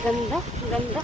Ganda, ganda.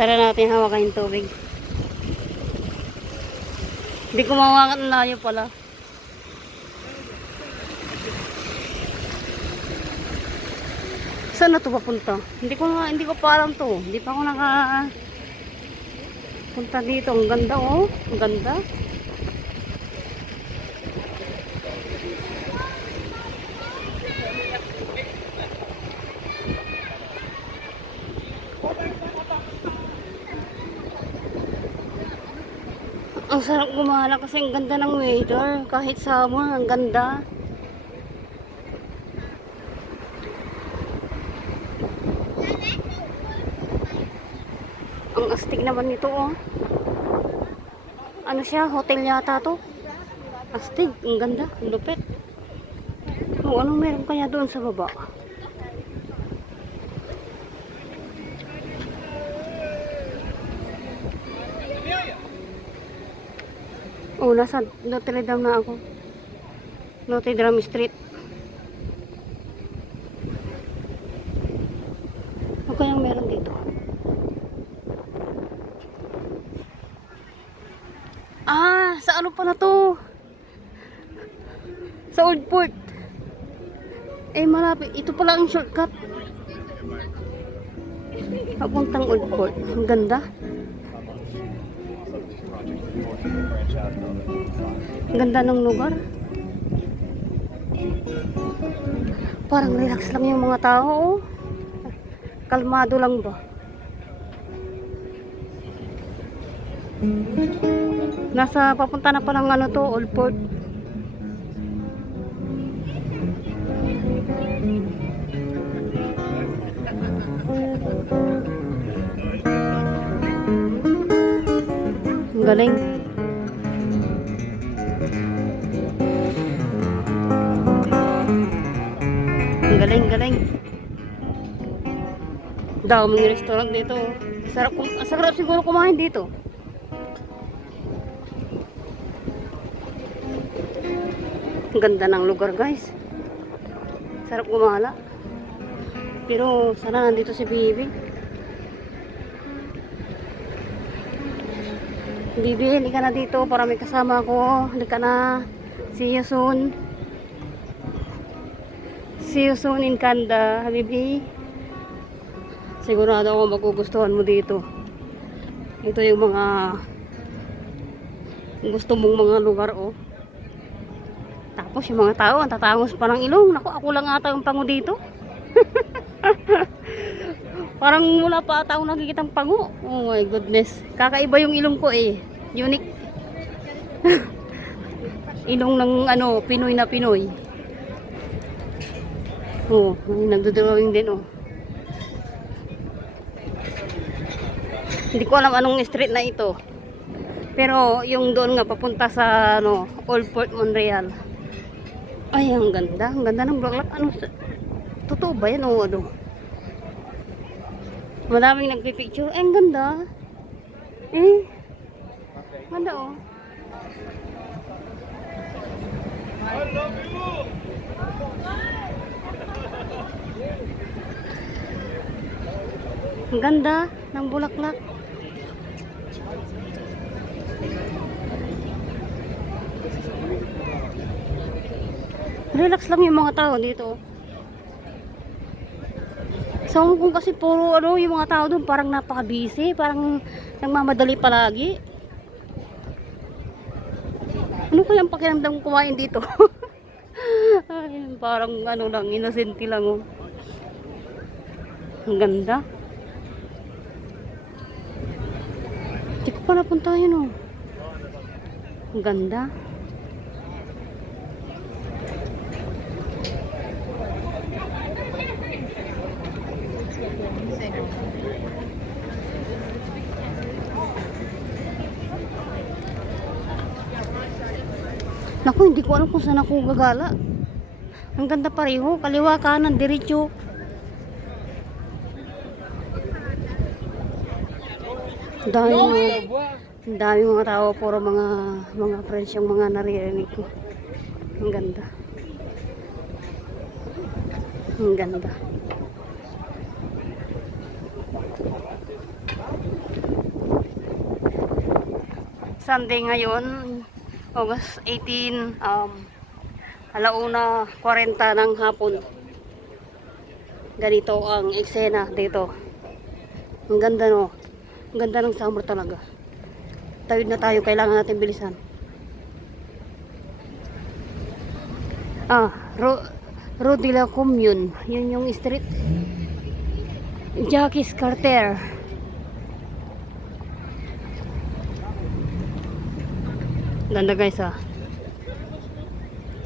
Tara natin hawakan yung tubig. Hindi ko mawakan, layo pala. Saan na ito papunta? Hindi ko pa alam to. Hindi pa ako punta dito. Ang ganda, oh. Ang ganda. Ang sarap gumala kasi ang ganda ng weather. Kahit summer, ang ganda. Ang astig naman nito, oh. Ano siya? Hotel yata to. Astig. Ang ganda. Ang lupit. Oh, anong meron kaya doon sa baba? Oh, nasa Notre Dame na ako. Notre Dame Street. Ano kayang meron dito? Ah, sa ano pala to? Sa Old Port. Eh, malapit. Ito pala ang shortcut. Papuntang Old Port. Ang ganda. Ang ganda ng lugar. Parang relax lang yung mga tao, oh. Kalmado lang ba? Nasa papunta na palang ano to, Old Port. Ang galing. Ang galing, galing. Daming restaurant dito. Sarap siguro kumain dito. Ang ganda ng lugar, guys. Sarap gumala. Pero sana nandito si Bibi. Bibi, hindi ka na dito para may kasama ko. Hindi ka na. See you soon. See you soon in Canada, Bibi. Sigurado ako magugustuhan mo dito. Ito yung mga gusto mong mga lugar, oh. Tapos yung mga tao, ang tatangos pa ng ilong. Naku, ako lang ata yung pango dito. Parang wala pa ata akong nakikitang pango. Oh my goodness. Kakaiba yung ilong ko, eh. Unique. Ilong ng ano, Pinoy na Pinoy. Oh, nagdodrawing din, oh. Hindi ko alam anong street na ito. Pero yung doon nga papunta sa ano, Old Port Montreal. Ay, ang ganda. Ang ganda ng bulaklak. Ano, totoo ba yan o ano? Madaming nagpipicture. Ang ganda. Eh. Ganda, oh. I love you. Ang ganda ng bulaklak. Relax lang yung mga tao dito. Sa Hong Kong kasi puro ano, yung mga tao doon parang napaka-busy, parang nagmamadali palagi. Ano kaya ang pakiramdam kumain dito? Ay, parang ano lang, inosente lang, oh. Ang ganda. Hindi ko pa napunta yun, oh. Ang ganda. Naku, Oh, hindi ko alam kung saan ako gagala. Ang ganda pareho. Kaliwa, kanan, diretso. Ang dami mga tao. Puro mga friends yung mga naririnig ko. Ang ganda. Ang ganda. Sunday ngayon, August 18, alauna 40 ng hapon. Ganito ang eksena dito. Ang ganda, no? Ang ganda ng summer talaga. Tawid na tayo, kailangan natin bilisan. Road de la Commune. Yun yung street. Jacques Carter. Ganda guys,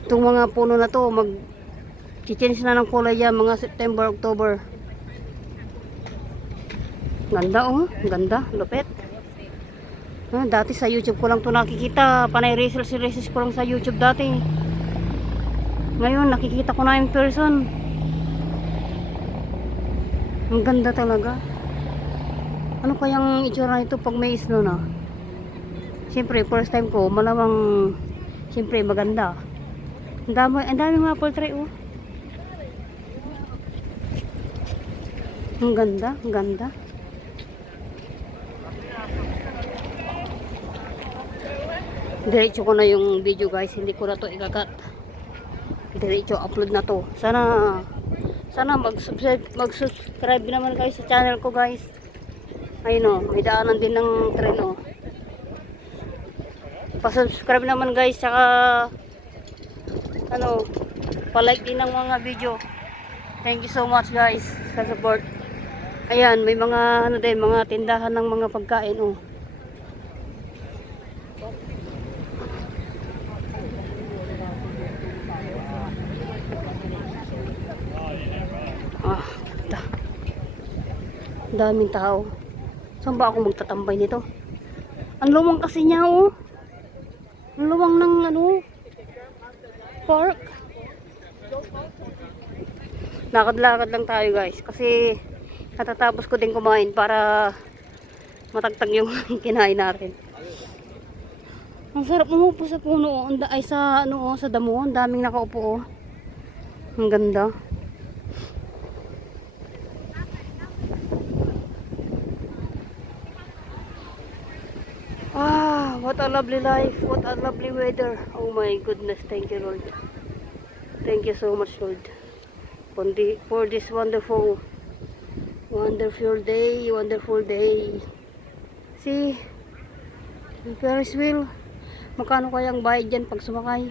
itong mga puno na to mag-change na ng kulay yan mga September, October. Ganda, oh, ganda, lupit. Dati sa YouTube ko lang to nakikita, panay research ko lang sa YouTube dati. Ngayon nakikita ko na in person. Ang ganda talaga. Ano kayang itsura nito pag may snow na? Siyempre, first time ko, malamang, siyempre, maganda. Ang dami mga apple tree, oh. Ang ganda, ang ganda. Diretso ko na yung video guys, hindi ko na to ikakat. Diretso, upload na to. Sana mag-subscribe naman guys sa channel ko guys. Ayun, oh, may daanan din ng tren, oh. Pa-subscribe naman guys, saka pa-like din ng mga video. Thank you so much guys sa support. Ayan, may mga mga tindahan ng mga pagkain, oh. Ganda. Daming tao. Saan ba ako magtatambay nito? Ang lumang kasi niya, oh. Luwang ng park. Lakad-lakad lang tayo guys kasi katatapos ko din kumain para matagtag yung kinain natin. Ang sarap umupo sa puno, ay sa sa damo, ang daming nakaupo, oh. Ang ganda. What a lovely life, what a lovely weather. Oh my goodness, thank you Lord. Thank you so much Lord for this wonderful day. See, Ferris wheel. Magkano kayang bayad dyan pag sumakay?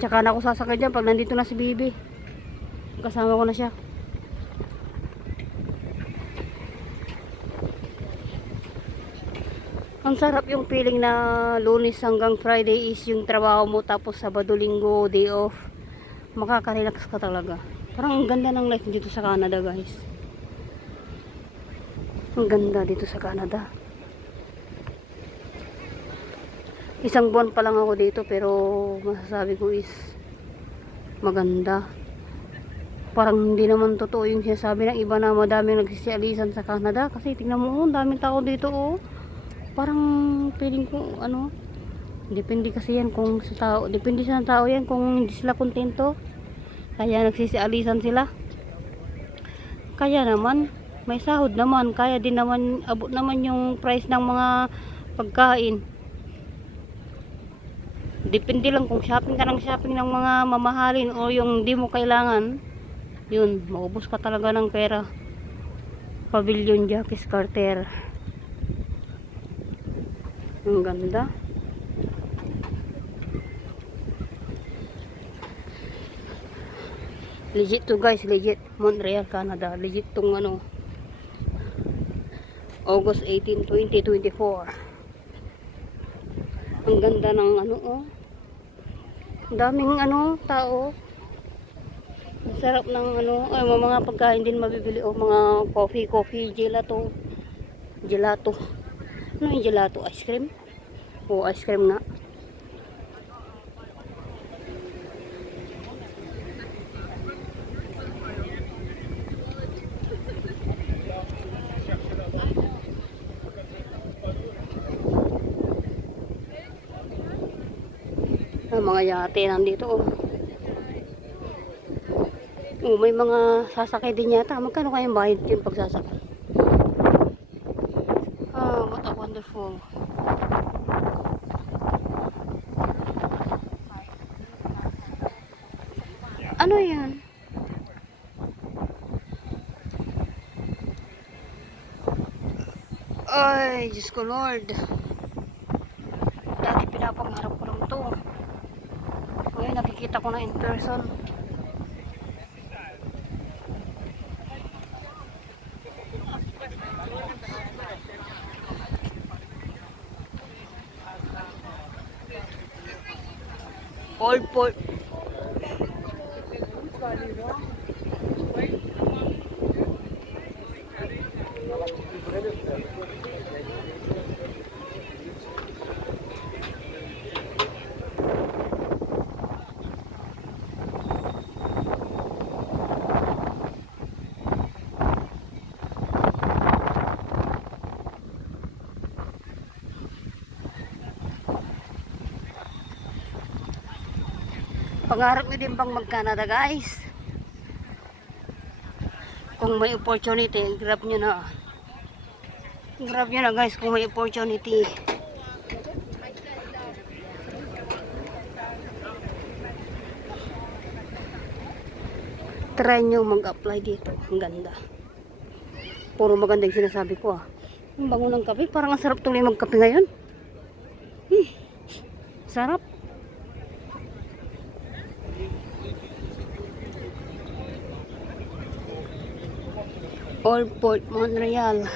Tsaka na ako sasakay dyan pag nandito na si Bibi. Kasama ko na siya. Ang sarap yung feeling na Lunes hanggang Friday is yung trabaho mo, tapos Sabado, Linggo, day off. Makaka-relax ka talaga. Parang ang ganda ng life dito sa Canada guys. Ang ganda dito sa Canada. Isang buwan pa lang ako dito pero masasabi ko is maganda. Parang hindi naman totoo yung sinasabi ng iba na madaming nagsisialisan sa Canada. Kasi tingnan mo, daming tao dito, oh. Parang feeling ko depende kasi yan kung sa tao, depende sa tao yan kung hindi sila kontento kaya nagsisialisan sila. Kaya naman may sahod naman, kaya din naman abot naman yung price ng mga pagkain. Depende lang kung shopping ka ng shopping ng mga mamahalin o yung di mo kailangan, yun, maubos ka talaga ng pera. Pavilion Jacques Carter. Ang ganda. Legit to guys, legit. Montreal, Canada. Legit tong August 18, 2024. Ang ganda ng oh. Ang daming tao. Ang sarap ng ay mga pagkain din mabibili, oh, mga coffee, gelato. Ano yung gelato? Ice cream? Oo, ice cream nga. Mga yate nandito. Oh, may mga sasakay din yata. Magkano kayang bayad yun pag sasakay? Ah, what a wonderful. Ano yan? Ay, Diyos ko Lord. Dati pinapangarap ko lang to. Ngayon nakikita ko na in person. Old Port. Pangarap nyo din bang mag-Canada, guys? Kung may opportunity, grab nyo na. Grab nyo na, guys, kung may opportunity. Try nyo mag-apply dito. Ang ganda. Puro maganda yung sinasabi ko, ah. Ang bango ng kape. Parang ang sarap tuloy magkape ngayon. Sarap. Old Port Montreal.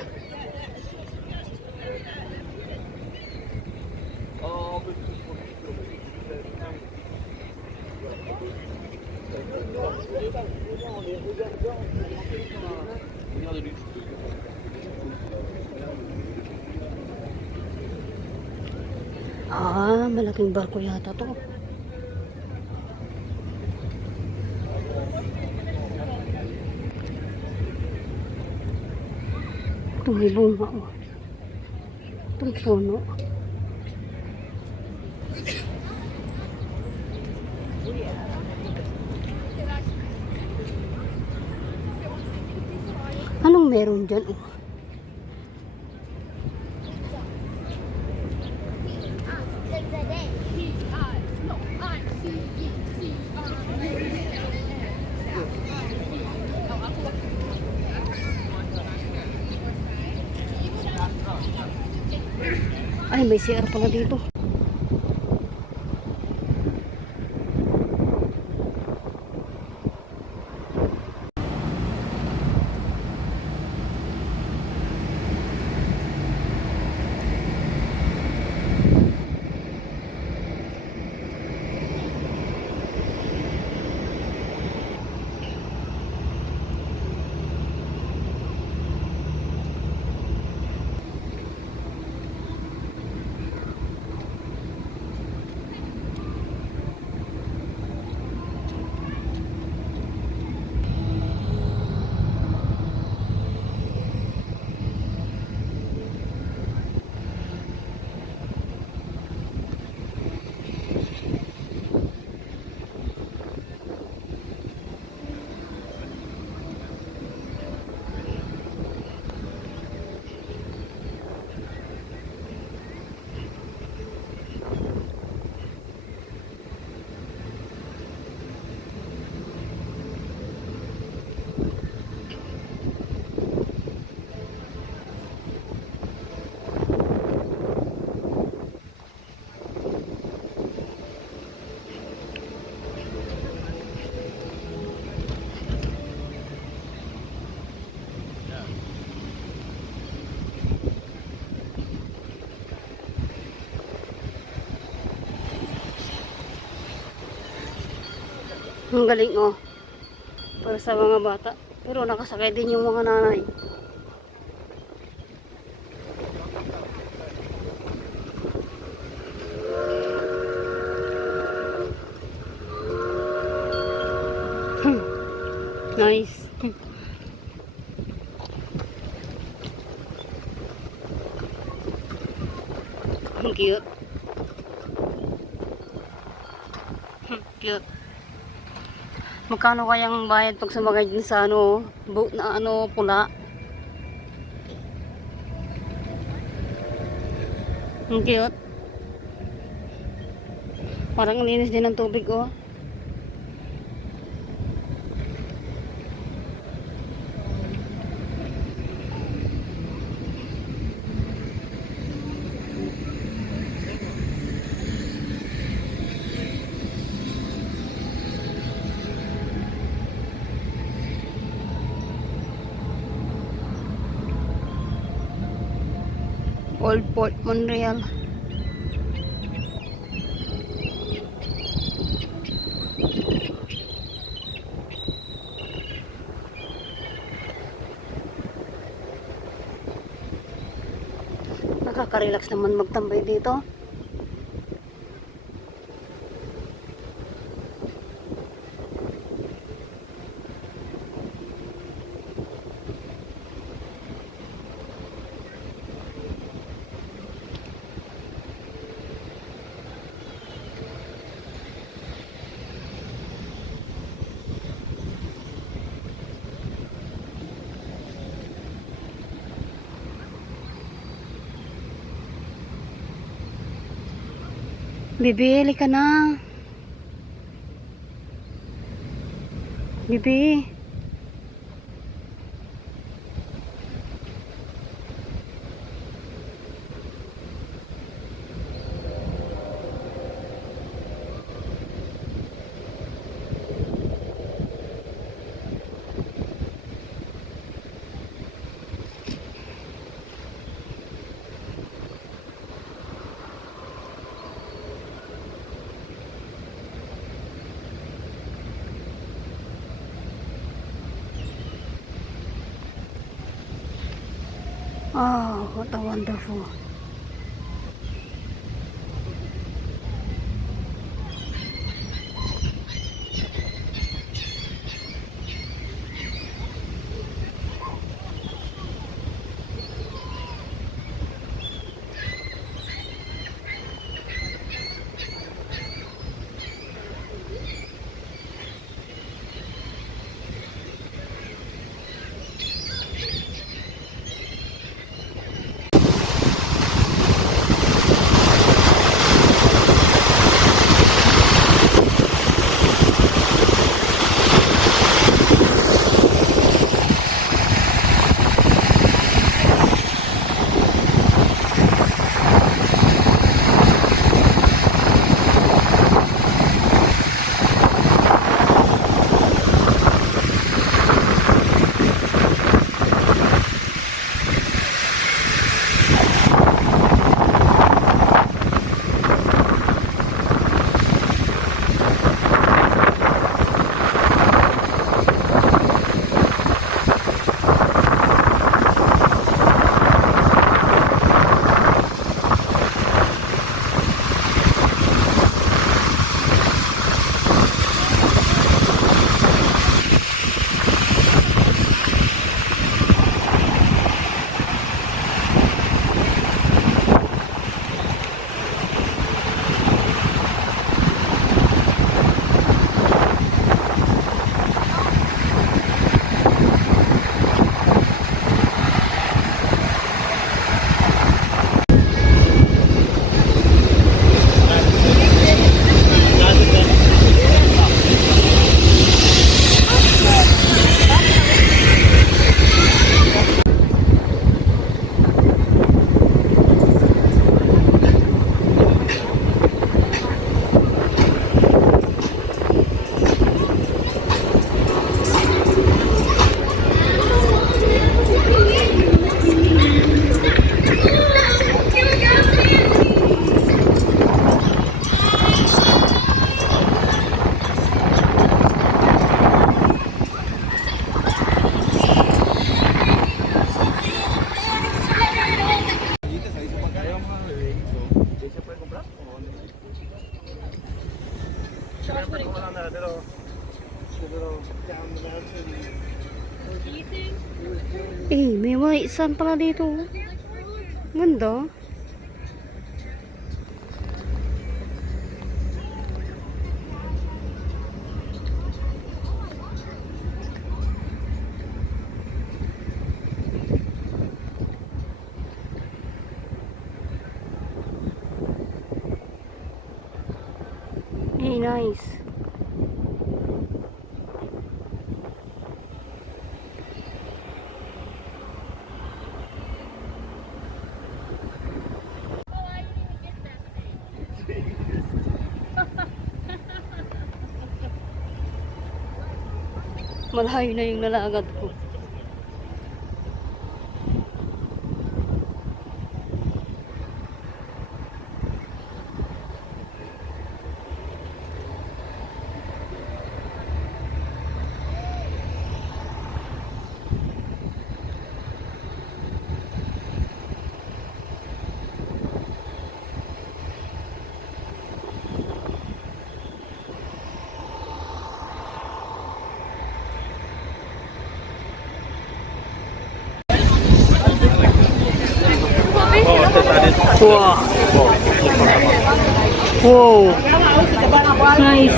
Ah, malaking barko yata to. Ito may bunga, oh. Itong puno. Anong meron dyan, oh? Ay, may CR pala dito. Ang galing, oh. Para sa mga bata. Pero nakasakay din yung mga nanay. Nice. Ang cute. Cute. Magkano kayang bayad pag sumagay din sa ano, boat na ano, pula? Ang cute. Parang ang linis din ng tubig, oh. Old Port Monreal. Nakaka-relax naman magtambay dito. Bibi, ka na. Bibi. Oh, what a wonderful. Eh, may white sun pala dito. Ganda. Hey, nice. Malayo na yung nalagad ko. Wow. Wow. Nice.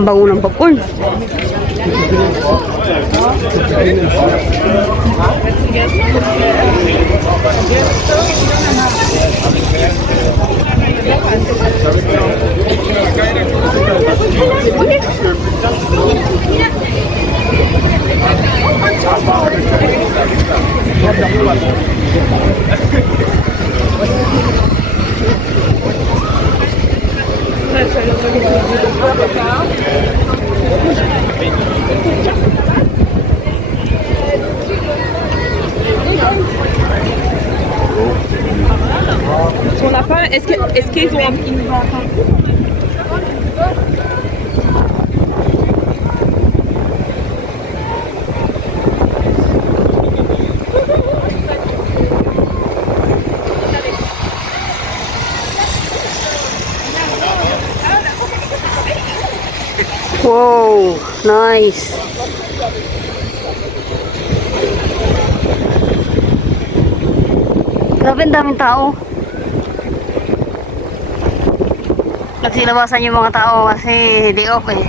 Ang bango ng popcorn. Son lapin, est-ce qu'ils ont ils nous ont entendu? Wow, nice. Grabe, ang daming tao. Nagsilabasan yung mga tao kasi day off eh.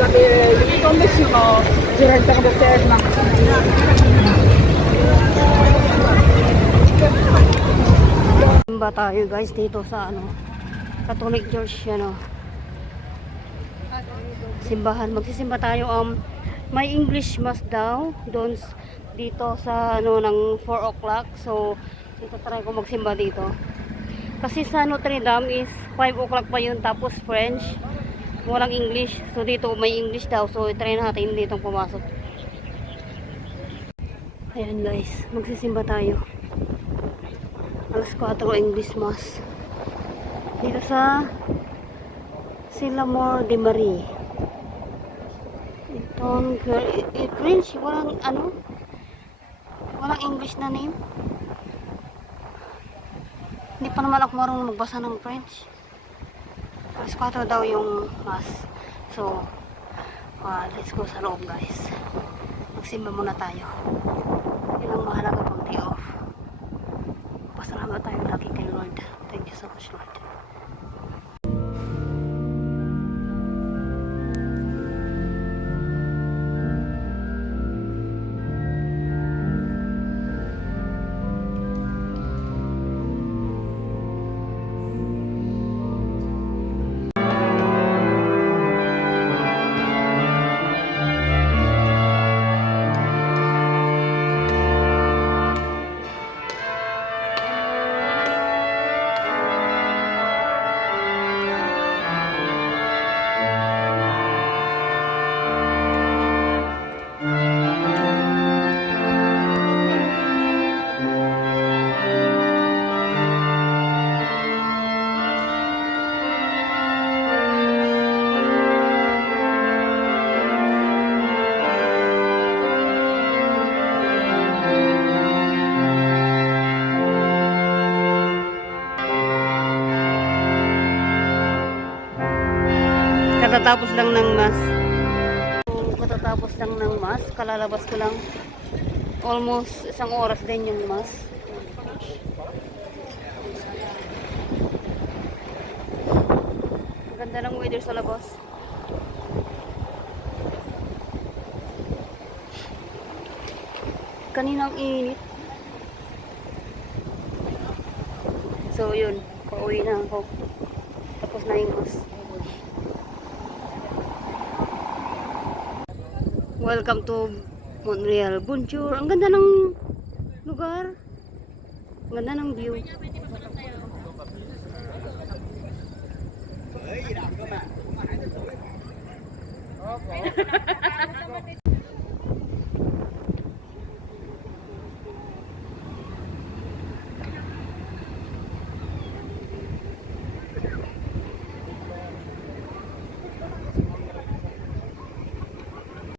J'avais tombé sur directeur de thèse. Simba tayo guys dito sa Catholic Church simbahan. Magsisimba tayo may English mass daw doon dito sa ng 4 o'clock. So dito try ko magsimba dito. Kasi sa Notre Dame is 5 o'clock pa yun, tapos French. Walang English. So dito may English daw. So try natin dito pumasok. Ayan guys, magsisimba tayo. Alas 4 English mass. Dito sa Silamor de Marie. Itong French, walang walang English na name. Hindi pa naman ako marunong magbasa ng French. Alas 4 daw yung mass. So, let's go sa loob guys. Magsimba muna tayo. Yun ang mahalaga pag day off. Salamat tayo lagi kay Lord. Thank you so much, Lord. Katatapos lang ng mass. Katatapos lang ng mass, kalalabas ko lang. Almost 1 oras din yung mass. Ganda ng weather sa labas. Kaninang init. So yun, pauwi na ako. Tapos na yung mass. Welcome to Montreal. Bonjour. Ang ganda ng lugar. Ang ganda ng view.